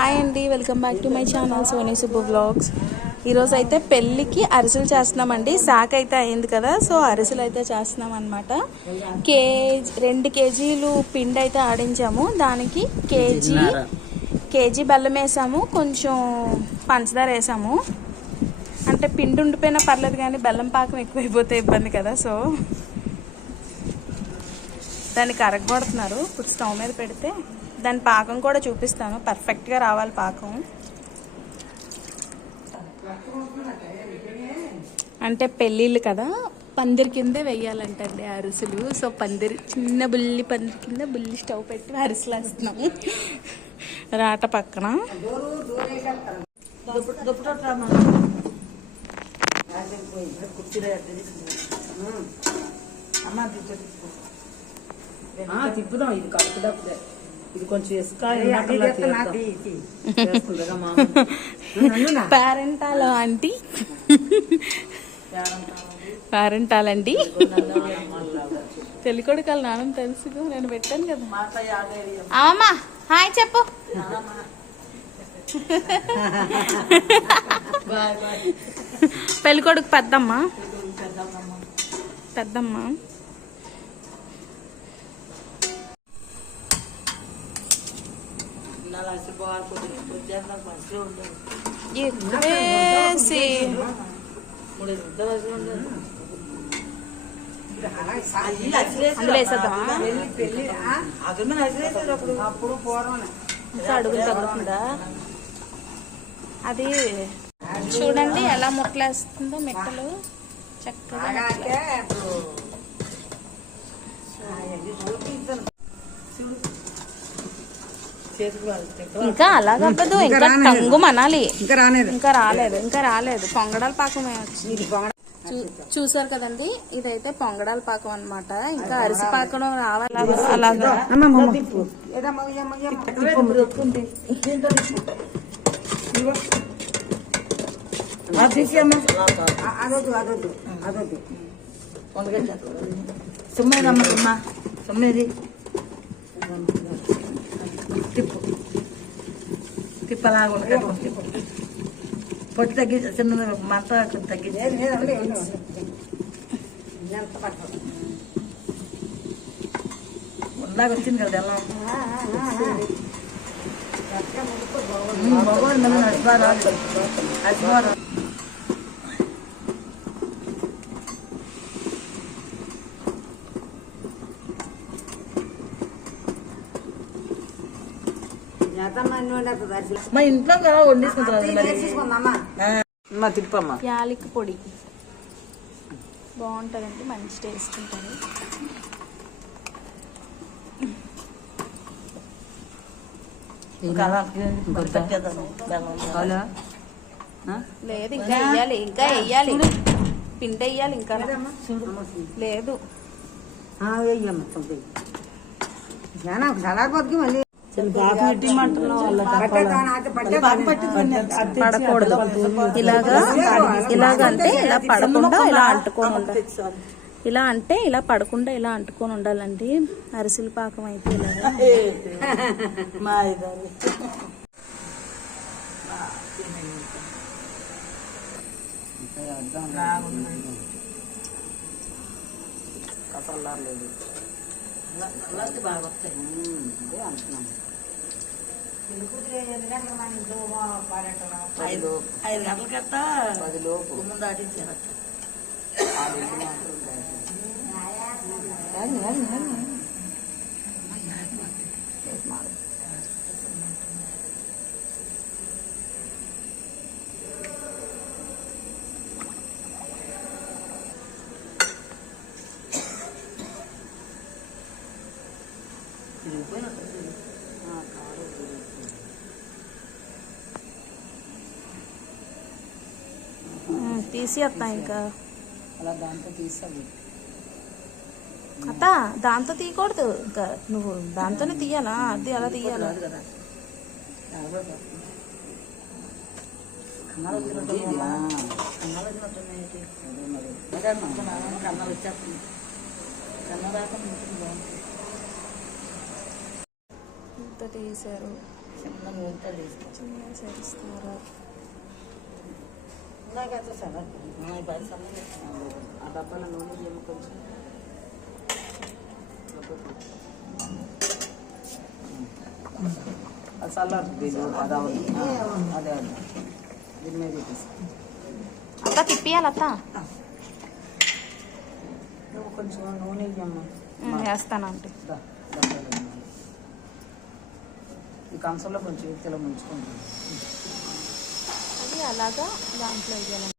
Hi అండి welcome back to my channel Soni Subbu blogs ఈరోజు అయితే పెళ్ళికి అరిసెలు చేస్తున్నామండి. శాక్ అయితే అయింది కదా సో అరిసెలు అయితే చేస్తున్నాం అనమాట కేజీ రెండు కేజీలు పిండి అయితే ఆడించాము. దానికి కేజీ కేజీ బెల్లం వేసాము కొంచెం పంచదార వేసాము. అంటే పిండి ఉండిపోయినా పర్లేదు కానీ బెల్లం పాకం ఎక్కువైపోతే ఇబ్బంది కదా సో. దాన్ని అరగబడుతున్నారు ఇప్పుడు స్టవ్ మీద పెడితే దాని పాకం కూడా చూపిస్తాను. పర్ఫెక్ట్గా రావాలి పాకం. అంటే పెళ్ళిళ్ళు కదా? పందిరి కిందే వెయ్యాలంటండి అరిసెలు. సో పందిరి చిన్న బుల్లి పందిరి కింద బుల్లి స్టవ్ పెట్టి అరిసెలు వేస్తున్నాము రాట పక్కన తిప్పుదాం. ఇది కలుపుదప్పుడే ఇది కొంచెం ఇసుక. పేరెంటాల ఆంటీ? పేరెంటాలండి? పెళ్ళి కొడుకాల నాన్న తెలుసు నేను పెట్టాను కదా. అవమ్మా హాయ్ చెప్పు. పెళ్ళి కొడుకు పెద్దమ్మ. పెద్దమ్మ. ఇంకా అడుగులు తగులుతుందా అది చూడండి ఎలా ముక్కలేస్తుందో మెక్కలు చక్కగా చేసుకున్నాను ఇంకా అలాగవ్వదు ఇంకా టంగు మనాలి. ఇంకా రానేది. ఇంకా రాలేదు. ఇంకా రాలేదు. పొంగడాల పాకం వచ్చింది చూసారు కదండి? ఇదైతే పొంగడాల పాకం అన్నమాట. ఇంకా అరిసి పాకం. రావాలి. అలాగా. అదొద్దు అదొద్దు అదొద్దు. సుమ్మేదమ్మ సుమ్మ సుమ్మేది తిప్పు అలా ఉండదు తిప్పు పొట్టి తగ్గి చిన్న మంట తగ్గించి. ఉందాక వచ్చింది కదా ఎలా మగవాడు మళ్ళీ నడిచిపోరాదు మా ఇంట్లో కదా మా తిప్పమ్మా. యాలకి పొడి. బాగుంటుందండి మంచి టేస్ట్ ఉంటుంది. లేదు ఇంకా వెయ్యాలి ఇంకా వెయ్యాలి. పిండి వెయ్యాలి ఇంకా. లేదు. పడకూడదు. ఇలాగా ఇలాగ అంటే ఇలా పడకుండా ఇలా అంటుకొని ఉండాలి. ఇలా అంటే ఇలా పడకుండా ఇలా అంటుకొని ఉండాలండి. అరిసెల పాకం అయితే ఇలాగా. మా బాగా వస్తాయి అదే అంటున్నాం ఐదు ఐదు గంటల కట్టా పది లోపు గుమ్మం దాటించారు తీసి వస్తా ఇంకా. అలా దాంతో తీసాలి అత్త దాంతో తీయకూడదు. ఇంకా నువ్వు దాంతోనే తీయాలా? అది అలా తీయాలా? కదా. కన్నాలు మరి. అదే అనుకున్నాను కన్నాలు వచ్చేస్తుంది కన్నా దాకా ఉంటుంది బాగుంటుంది ఇంత తీసారు చిన్న నూనెతో తీసుకో చిన్నగా చేస్తారు ఇందాక అయితే సరే ఈ పది సమయం ఆ డబ్బాలో నూనె ఏమో కొంచెం అత్త తిప్పియాలి అత్త కొంచెం నూనె డబ్బాలో నూనె. ఈ కంచంలో కొంచెం ఇత్తలో ముంచుకుంటుంది అది అలాగా దాంట్లో వేయాలి